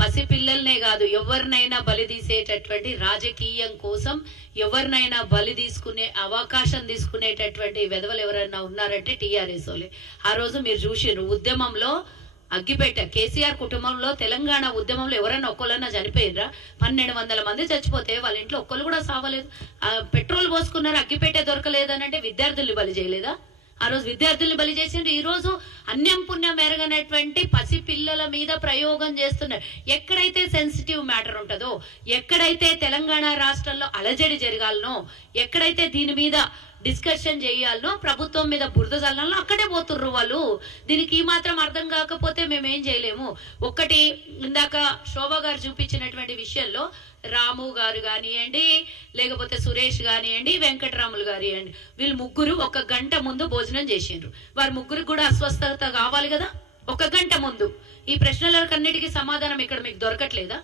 పసిపిల్లల్నే కాదు ఎవరినైనా బలి తీసేటటువంటి రాజకీయం కోసం ఎవరినైనా బలి తీసుకునే అవకాశం తీసుకునేటటువంటి వెధవలు ఎవరైనా ఉన్నారంటే టీఆర్ఎస్ వాళ్ళే. ఆ రోజు మీరు చూసిర్రు ఉద్యమంలో అగ్గిపెట్ట కేసీఆర్ కుటుంబంలో తెలంగాణ ఉద్యమంలో ఎవరైనా ఒక్కళ్ళన్నా చనిపోయినరా? 1200 మంది చచ్చిపోతే వాళ్ళ ఇంట్లో ఒక్కళ్ళు కూడా సావలేదు. పెట్రోల్ పోసుకున్నారు, అగ్గిపెట్టే దొరకలేదని అంటే విద్యార్థుల్ని బలి చేయలేదా? ఆ రోజు విద్యార్థుల్ని బలి చేసిండ్రు. ఈ రోజు అన్యం పుణ్యం ఎరగనటువంటి పసిపిల్లల మీద ప్రయోగం చేస్తున్నారు. ఎక్కడైతే సెన్సిటివ్ మ్యాటర్ ఉంటుందో, ఎక్కడైతే తెలంగాణ రాష్ట్రంలో అలజడి జరగాలనో, ఎక్కడైతే దీని మీద డిస్కషన్ చేయాలనో, ప్రభుత్వం మీద బురద చల్లాలనో అక్కడే పోతుర్రు వాళ్ళు. దీనికి ఈ మాత్రం అర్థం కాకపోతే మేమేం చేయలేము. ఒక్కటి ఇందాక శోభ గారు చూపించినటువంటి విషయంలో రాము గారు కానివ్వండి, లేకపోతే సురేష్ కానివ్వండి, వెంకటరాములు కానివ్వండి, వీళ్ళు ముగ్గురు 1 గంట ముందు భోజనం చేసిండ్రు. వారి ముగ్గురికి కూడా అస్వస్థత కావాలి కదా. 1 గంట ముందు ఈ ప్రశ్నలకన్నిటికీ సమాధానం ఇక్కడ మీకు దొరకట్లేదా?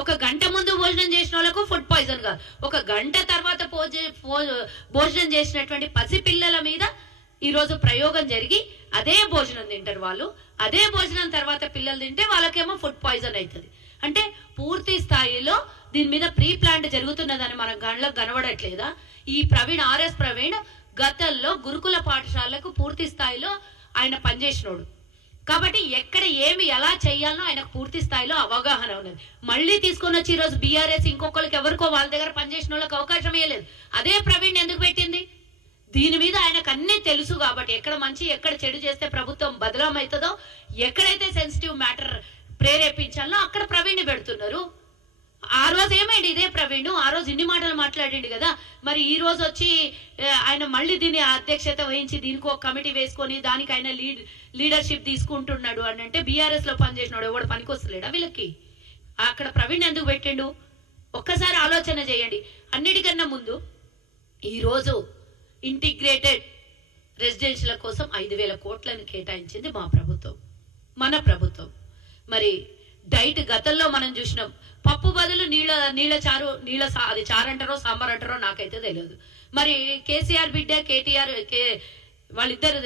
1 గంట ముందు భోజనం చేసిన వాళ్ళకు ఫుడ్ పాయిజన్ కాదు, 1 గంట తర్వాత భోజనం చేసినటువంటి పసిపిల్లల మీద ఈరోజు ప్రయోగం జరిగి అదే భోజనం తింటారు వాళ్ళు. అదే భోజనం తర్వాత పిల్లలు తింటే వాళ్ళకేమో ఫుడ్ పాయిజన్ అవుతుంది. అంటే పూర్తి స్థాయిలో దీని మీద ప్రీ ప్లాంట్ జరుగుతున్నదని మన కళ్ళకు కనబడట్లేదా? ఈ ప్రవీణ్ ఆర్ఎస్ ప్రవీణ్ గతంలో గురుకుల పాఠశాలకు పూర్తి స్థాయిలో ఆయన పనిచేసినోడు కాబట్టి ఎక్కడ ఏమి ఎలా చేయాలనో ఆయనకు పూర్తి స్థాయిలో అవగాహన ఉన్నది. మళ్ళీ తీసుకొని వచ్చి ఈరోజు బీఆర్ఎస్ ఇంకొకరికి ఎవరికో వాళ్ళ దగ్గర పనిచేసిన వాళ్ళకి అవకాశం ఇవ్వలేదు. అదే ప్రవీణ్ ఎందుకు పెట్టింది? దీని మీద ఆయనకు అన్నీ తెలుసు కాబట్టి ఎక్కడ మంచి ఎక్కడ చెడు చేస్తే ప్రభుత్వం బదలాం అవుతుందో, ఎక్కడైతే సెన్సిటివ్ మ్యాటర్ ప్రేరేపించాలనో అక్కడ ప్రవీణ్ పెడుతున్నారు. ఆ రోజు ఏమైంది? ఇదే ప్రవీణ్ ఆ రోజు ఇన్ని మాటలు మాట్లాడిండు కదా. మరి ఈ రోజు వచ్చి ఆయన మళ్ళీ దీని అధ్యక్షత వహించి దీనికి ఒక కమిటీ వేసుకొని దానికి ఆయన లీడర్షిప్ తీసుకుంటున్నాడు అని అంటే బీఆర్ఎస్ లో పనిచేసినాడు ఎవడు పనికొస్తలేడా వీళ్ళకి? అక్కడ ప్రవీణ్ ఎందుకు పెట్టిండు? ఒక్కసారి ఆలోచన చేయండి. అన్నిటికన్నా ముందు ఈరోజు ఇంటిగ్రేటెడ్ రెసిడెన్షియల్ కోసం 5,000 కోట్లను కేటాయించింది మా ప్రభుత్వం, మన ప్రభుత్వం. మరి డైట్ గతంలో మనం చూసినాం, పప్పు బదులు నీళ్ళ చారు, అది చారు అంటారో సాంబార్ అంటారో నాకైతే తెలియదు. మరి కేసీఆర్ బిడ్డ కేటీఆర్ వాళ్ళిద్దరు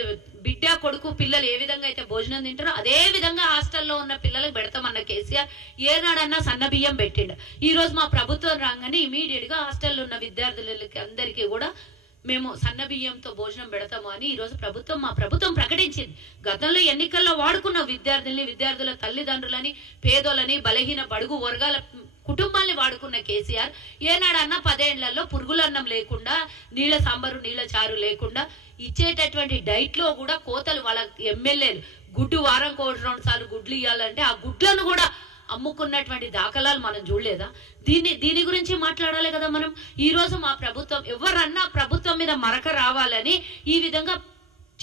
బిడ్డ కొడుకు పిల్లలు ఏ విధంగా అయితే భోజనం తింటారో అదే విధంగా హాస్టల్లో ఉన్న పిల్లలకు పెడతామన్న కేసీఆర్ ఏనాడన్నా సన్న బియ్యం పెట్టిండు. ఈ రోజు మా ప్రభుత్వం రాగానే ఇమీడియట్ గా హాస్టల్లో ఉన్న విద్యార్థులకి అందరికీ కూడా మేము సన్న బియ్యంతో భోజనం పెడతాము అని ఈరోజు మా ప్రభుత్వం ప్రకటించింది. గతంలో ఎన్నికల్లో వాడుకున్న విద్యార్థుల తల్లిదండ్రులని, పేదోళ్ళని, బలహీన బడుగు వర్గాల కుటుంబాన్ని వాడుకున్న కేసీఆర్ ఏనాడన్నా 10 ఏళ్లలో పురుగులన్నం లేకుండా, నీళ్ళ సాంబారు నీళ్ళ చారు లేకుండా ఇచ్చేటటువంటి డైట్ లో కూడా కోతలు వాళ్ళ ఎమ్మెల్యేలు గుడ్డు వారంకి 2 సార్లు గుడ్లు ఇవ్వాలంటే ఆ గుడ్లను కూడా అమ్ముకున్నటువంటి దాఖలాలు మనం చూడలేదా? దీని గురించి మాట్లాడాలి కదా మనం. ఈ రోజు మా ప్రభుత్వం ఎవరన్నా ప్రభుత్వం మీద మరక రావాలని ఈ విధంగా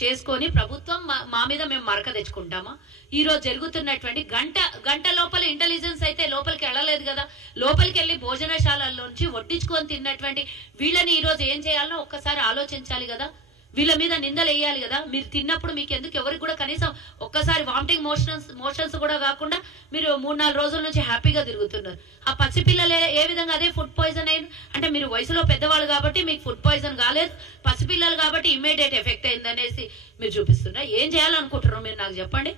చేసుకొని ప్రభుత్వం మా మీద మేము మరక తెచ్చుకుంటామా? ఈ రోజు జరుగుతున్నటువంటి గంట లోపల ఇంటెలిజెన్స్ అయితే లోపలికి వెళ్ళలేదు కదా. లోపలికి వెళ్ళి భోజనశాలల్లోంచి వడ్డించుకొని తిన్నటువంటి వీళ్ళని ఈ రోజు ఏం చేయాలో ఒక్కసారి ఆలోచించాలి కదా. వీళ్ళ మీద నిందలు వేయాలి కదా. మీరు తిన్నప్పుడు మీకు ఎందుకు ఎవరికి కూడా కనీసం ఒక్కసారి వామిటింగ్ మోషన్స్ కూడా కాకుండా మీరు 3-4 రోజుల నుంచి హ్యాపీగా తిరుగుతున్నారు. ఆ పసిపిల్లలు ఏ విధంగా అదే ఫుడ్ పాయిజన్ అయింది అంటే మీరు వయసులో పెద్దవాళ్ళు కాబట్టి మీకు ఫుడ్ పాయిజన్ కాలేదు, పసిపిల్లలు కాబట్టి ఇమ్మీడియట్ ఎఫెక్ట్ అయింది అనేసి మీరు చూపిస్తున్నారు. ఏం చేయాలనుకుంటున్నారు మీరు నాకు చెప్పండి.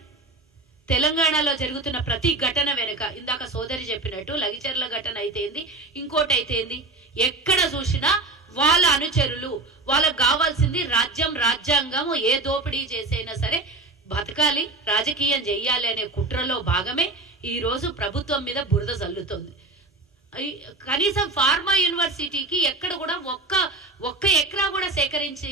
తెలంగాణలో జరుగుతున్న ప్రతి ఘటన వెనుక ఇందాక సోదరి చెప్పినట్టు లగిచర్ల ఘటన అయితేంది, ఇంకోటి అయితేంది, ఎక్కడ చూసినా వాళ్ళ అనుచరులు వాళ్ళకు కావాల్సింది రాజ్యాంగం ఏ దోపిడీ చేసైనా సరే బతకాలి, రాజకీయం చెయ్యాలి అనే కుట్రలో భాగమే ఈ రోజు ప్రభుత్వం మీద బురద చల్లుతోంది. కనీసం ఫార్మా యూనివర్సిటీకి ఎక్కడ కూడా ఒక్క ఎకరా కూడా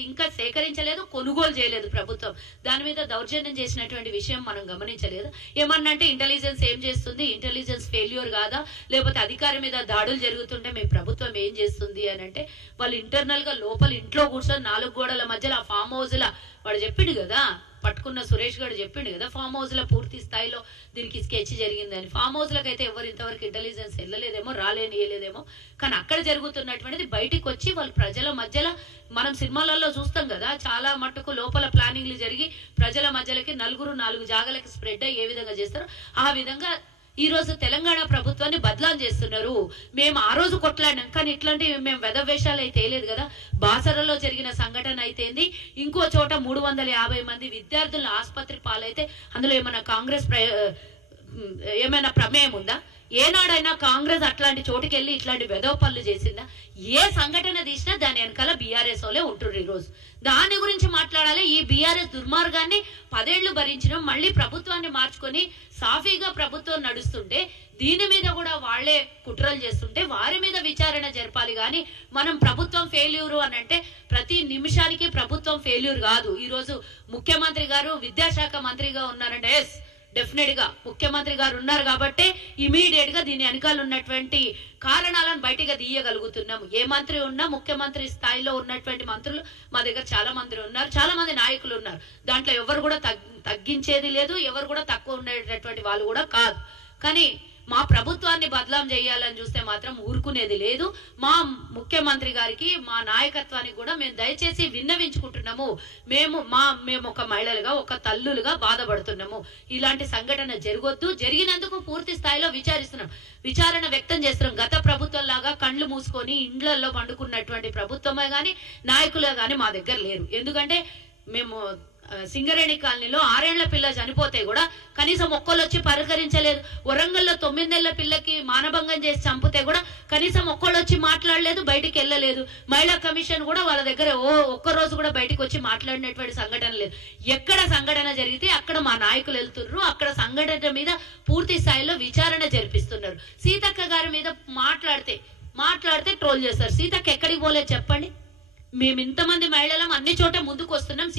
ఇంకా సేకరించలేదు, కొనుగోలు చేయలేదు ప్రభుత్వం. దాని మీద దౌర్జన్యం చేసినటువంటి విషయం మనం గమనించలేదు. ఏమన్నా అంటే ఇంటెలిజెన్స్ ఏం చేస్తుంది, ఇంటెలిజెన్స్ ఫెయిల్యూర్ కాదా, లేకపోతే అధికారి మీద దాడులు జరుగుతుంటే మీ ప్రభుత్వం ఏం చేస్తుంది అని అంటే వాళ్ళు ఇంటర్నల్ గా లోపల ఇంట్లో కూర్చొని 4 గోడల మధ్యలో ఆ ఫామ్ హౌస్ లా వాడు చెప్పిండు కదా, పట్టుకున్న సురేష్ గారు చెప్పిండు కదా ఫామ్ హౌస్ లో పూర్తి స్థాయిలో దీనికి స్కెచ్ జరిగిందని. ఫామ్ హౌస్ లకైతే ఎవరు ఇంతవరకు ఇంటెలిజెన్స్ వెళ్ళలేదేమో, రాలేనియలేదేమో. కానీ అక్కడ జరుగుతున్నటువంటిది బయటికి వచ్చి వాళ్ళు ప్రజల మధ్యలో మనం సినిమాలలో చూస్తాం కదా, చాలా మట్టుకు లోపల ప్లానింగ్లు జరిగి ప్రజల మధ్యలోకి 4 జాగాలకి స్ప్రెడ్ అయ్యి ఏ విధంగా చేస్తారో ఆ విధంగా ఈ రోజు తెలంగాణ ప్రభుత్వాన్ని బదలాం చేస్తున్నారు. మేము ఆ రోజు కొట్లాడినాం కానీ ఇట్లాంటి మేము వెధవేషాలు అయితే వేయలేదు కదా. బాసరలో జరిగిన సంఘటన అయితేంది, ఇంకో చోట 350 మంది విద్యార్థులను ఆసుపత్రి పాలైతే అందులో ఏమన్నా కాంగ్రెస్ ఏమైనా ప్రమేయం ఉందా? ఏనాడైనా కాంగ్రెస్ అట్లాంటి చోటుకి వెళ్ళి ఇట్లాంటి వెధవ పనులు చేసిందా? ఏ సంఘటన తీసినా దాని వెనకాల బీఆర్ఎస్ వాళ్ళే ఉంటున్నారు. ఈరోజు దాని గురించి మాట్లాడాలి. ఈ బీఆర్ఎస్ దుర్మార్గాన్ని 10 ఏళ్లు భరించడం, మళ్ళీ ప్రభుత్వాన్ని మార్చుకొని సాఫీగా ప్రభుత్వం నడుస్తుంటే దీని మీద కూడా వాళ్లే కుట్రలు చేస్తుంటే వారి మీద విచారణ జరపాలి. కానీ మనం ప్రభుత్వం ఫెయిల్యూర్ అని అంటే ప్రతి నిమిషానికి ప్రభుత్వం ఫెయిల్యూర్ కాదు. ఈరోజు ముఖ్యమంత్రి గారు విద్యాశాఖ మంత్రిగా ఉన్నారంటే ఎస్ డెఫినెట్ గా ముఖ్యమంత్రి గారు ఉన్నారు కాబట్టి ఇమీడియట్ గా దీని వెనకాల ఉన్నటువంటి కారణాలను బయటగా తీయగలుగుతున్నాము. ఏ మంత్రి ఉన్నా ముఖ్యమంత్రి స్థాయిలో ఉన్నటువంటి మంత్రులు మా దగ్గర చాలా మంది ఉన్నారు, చాలా మంది నాయకులు ఉన్నారు. దాంట్లో ఎవరు కూడా తగ్గించేది లేదు, ఎవరు కూడా తక్కువ ఉండేటటువంటి వాళ్ళు కూడా కాదు. కానీ మా ప్రభుత్వాన్ని బదలాం చేయాలని చూస్తే మాత్రం ఊరుకునేది లేదు. మా ముఖ్యమంత్రి గారికి, మా నాయకత్వానికి కూడా మేము దయచేసి విన్నవించుకుంటున్నాము. మేము ఒక మహిళలుగా, ఒక తల్లులుగా బాధపడుతున్నాము. ఇలాంటి సంఘటన జరగొద్దు. జరిగినందుకు పూర్తి స్థాయిలో విచారణ వ్యక్తం చేస్తున్నాం. గత ప్రభుత్వం లాగా కళ్ళు మూసుకొని ఇండ్లలో పండుకున్నటువంటి ప్రభుత్వమే గాని నాయకులే గాని మా దగ్గర లేరు. ఎందుకంటే మేము సింగరేణి కాలనీలో 6 ఏళ్ల పిల్ల చనిపోతే కూడా కనీసం ఒక్కళ్ళు వచ్చి పలకరించలేదు. వరంగల్లో 9 ఏళ్ల పిల్లకి మానభంగం చేసి చంపితే కూడా కనీసం ఒక్కళ్ళు వచ్చి మాట్లాడలేదు, బయటికి వెళ్ళలేదు. మహిళా కమిషన్ కూడా వాళ్ళ దగ్గర ఒక్కరోజు కూడా బయటకు వచ్చి మాట్లాడినటువంటి సంఘటన లేదు. ఎక్కడ సంఘటన జరిగితే అక్కడ మా నాయకులు వెళ్తున్నారు. అక్కడ సంఘటన మీద పూర్తి స్థాయిలో విచారణ జరిపిస్తున్నారు. సీతక్క గారి మీద మాట్లాడితే ట్రోల్ చేస్తారు. సీతక్క ఎక్కడికి పోలేదు చెప్పండి? మేము ఇంతమంది మహిళలం అన్ని చోట ముందుకు వస్తున్నాం.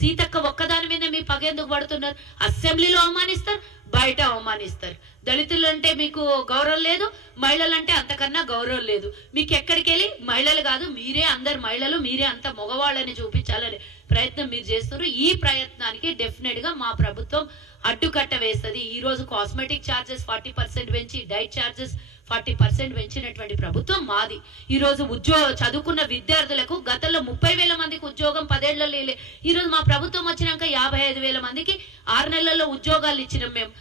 సీతక్క ఒక్కదాని మీద మీ పగెందుకు పడుతున్నారు? అసెంబ్లీలో అవమానిస్తారు, బయట అవమానిస్తారు. దళితులు అంటే మీకు గౌరవం లేదు, మహిళలంటే అంతకన్నా గౌరవం లేదు. మీకు ఎక్కడికి వెళ్ళి మహిళలు కాదు, మీరే అందరు మహిళలు, మీరే అంత మగవాళ్ళని చూపించాలని ప్రయత్నం మీరు చేస్తున్నారు. ఈ ప్రయత్నానికి డెఫినెట్ గా మా ప్రభుత్వం అడ్డుకట్ట వేస్తుంది. ఈ రోజు కాస్మెటిక్ ఛార్జెస్ 40% పెంచి, డైట్ ఛార్జెస్ 40% పెంచినటువంటి ప్రభుత్వం మాది. ఈ రోజు చదువుకున్న విద్యార్థులకు గతంలో 30,000 మందికి ఉద్యోగం 10 ఏళ్లలో ఈ రోజు మా ప్రభుత్వం వచ్చినాక 55,000 మందికి 6 నెలల్లో ఉద్యోగాలు ఇచ్చినాం మేము.